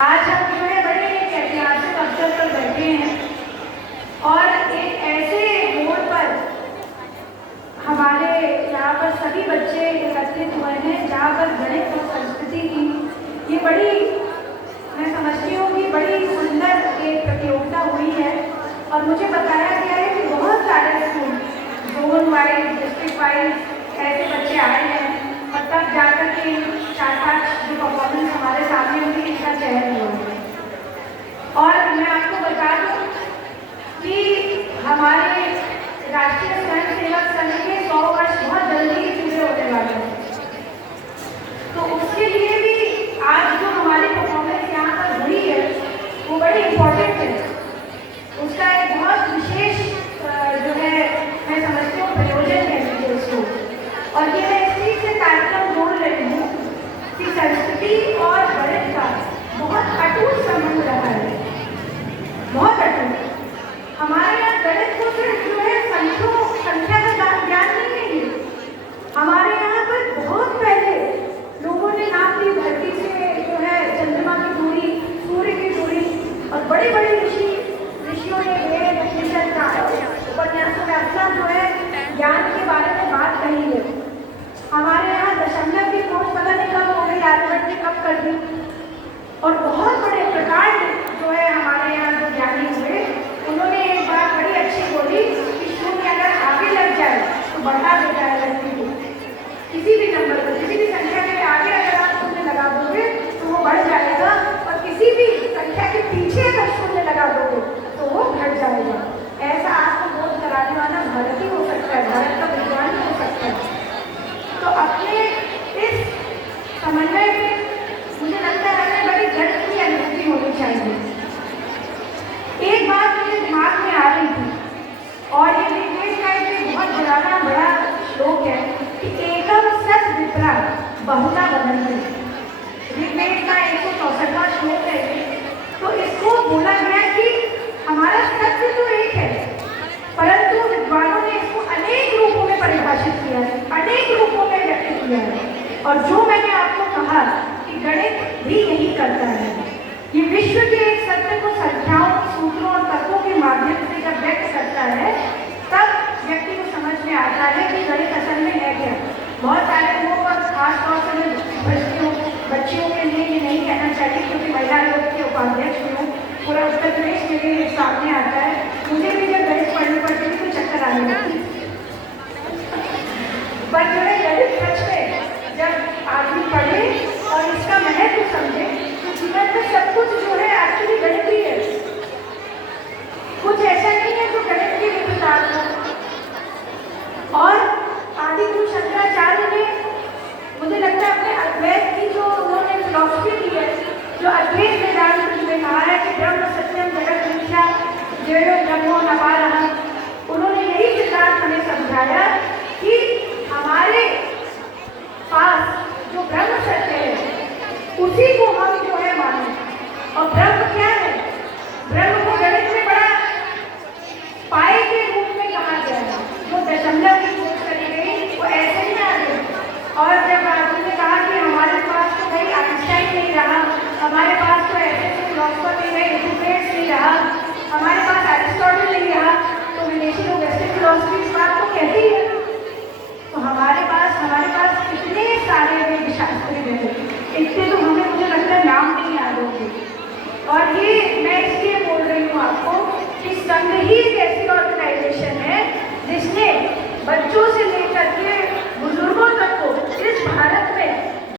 आज हम जो है बड़े एक ऐतिहासिक अवसर पर बैठे हैं और एक ऐसे मोड़ पर हमारे यहाँ पर सभी बच्चे एकत्रित हुए हैं जहाँ पर गणित और संस्कृति की ये बड़ी, मैं समझती हूँ कि बड़ी सुंदर एक प्रतियोगिता हुई है। और मुझे बताया गया है कि बहुत सारे school zone wise, district wise ऐसे बच्चे आए हैं और तब जाकर के 4-5 जो परफॉर्मेंस हमारे सामने हुई इसका चयन हुआ है। और मैं आपको बता दूं कि हमारे राष्ट्रीय स्वयंसेवक संघ के 100 वर्ष बहुत जल्दी ही पूरे होने वाले हैं, तो उसके लिए भी आज जो हमारी परफॉर्मेंस यहाँ पर हुई है वो बड़ी इम्पोर्टेंट है। उसका एक बहुत विशेष जो है मैं समझती हूँ प्रयोजन है इसको। और ये मैं इस चीज से कार्यक्रम जोड़ रही हूँ कि संस्कृति और गणित का बहुत अटूट संबंध रहा है, बहुत अटूट। हमारे यहाँ गणित को सिर्फ जो है संख्या का ज्ञान नहीं है, हमारे यहाँ पर बहुत पहले लोगों ने नाप ली धरती से जो है चंद्रमा की दूरी, सूर्य की दूरी, और बड़े बड़े ऋषियों ने वेद उपनिषद का उपन्यासों में अपना जो है ज्ञान के बारे में बात कही है। हमारे यहाँ दशमलव की खोज पता नहीं कब हो गई, आर्यभट्ट ने कब कर दी। और बहुत बड़े प्रकार जो है हमारे यहाँ जो ज्ञानी हुए उन्होंने एक बात बड़ी अच्छी बोली कि शून्य अगर आगे लग जाए तो बढ़ा देता है व्यक्ति को। किसी भी नंबर पर, किसी भी संख्या के आगे अगर आप शून्य लगा दोगे तो वो बढ़ जाएगा, और किसी भी संख्या के पीछे अगर शून्य लगा दोगे तो वो घट जाएगा। ऐसा आपको बोध कराने वाला भारत ही हो सकता है, भारत का विद्वान हो सकता है। तो अपने इस समन्वय में मुझे लगता है हमें बड़ी गर्व की अनुभूति होनी चाहिए। एक बात मेरे दिमाग में आ रही थी, और ये ऋग्वेद का एक बहुत पुराना बड़ा श्लोक है कि एकम सत विप्रा बहुधा वदन्ति। ऋग्वेद का 164वां श्लोक है। तो इसको बोला गया कि हमारा सत्य तो एक है, परंतु विद्वानों ने इसको अनेक रूपों में परिभाषित किया है, अनेक रूपों में व्यक्त किया है। और जो मैंने आपको कहा कि गणित भी यही करता है, ये विश्व के एक सत्य को संख्याओं, सूत्रों और तर्कों के माध्यम से जब व्यक्त करता है तब व्यक्ति को समझ में आता है कि गणित असल में है क्या। बहुत सारे लोगों पर खासतौर से बच्चियों के लिए ये नहीं कहना चाहिए क्योंकि महिला आयोग के उपाध्यक्ष में हूँ, पूरा उत्तर प्रदेश मेरे सामने आता है। मुझे भी जब गणित पढ़नी पड़ती थी तो चक्कर आने लगती, पर जो है गणित सच में जब आदमी पढ़े और इसका महत्व समझे तो जीवन में सब कुछ जो है एक्चुअली गणित ही है। कुछ ऐसा नहीं है जो गणित के विपरीत हो। और आदिगुरु शंकराचार्य ने मुझे लगता है अपने अद्वैत की जो उन्होंने फिलॉसफी दी है, जो अद्वैत वेदांत में कहा है कि ब्रह्म सत्यम जगत मिथ्या जयो ब्रह्मो नवारः, उन्होंने यही सिद्धांत हमें समझाया कि हमारे पास जो ब्रह्म सत्य है उसी को हम जो है माने। और ब्रह्म क्या है? ब्रह्म को गणित में बड़ा पाए के रूप में कहा गया है। जो दशमलव की खोज करी गई वो ऐसे ही आ गई। और जब आदमी ने कहा कि हमारे पास तो भाई आइंस्टाइन नहीं रहा, हमारे पास तो ऐसे फिलोसफर नहीं रहे, हिपोक्रेट्स नहीं रहा, हमारे पास एरिस्टोटल नहीं रहा, तो विदेशी लोग वेस्टर्न फिलोसफी इस बात को कहती है। तो हमारे पास कितने सारे वेद शास्त्री हैं, इतने तो हमें मुझे लगता है नाम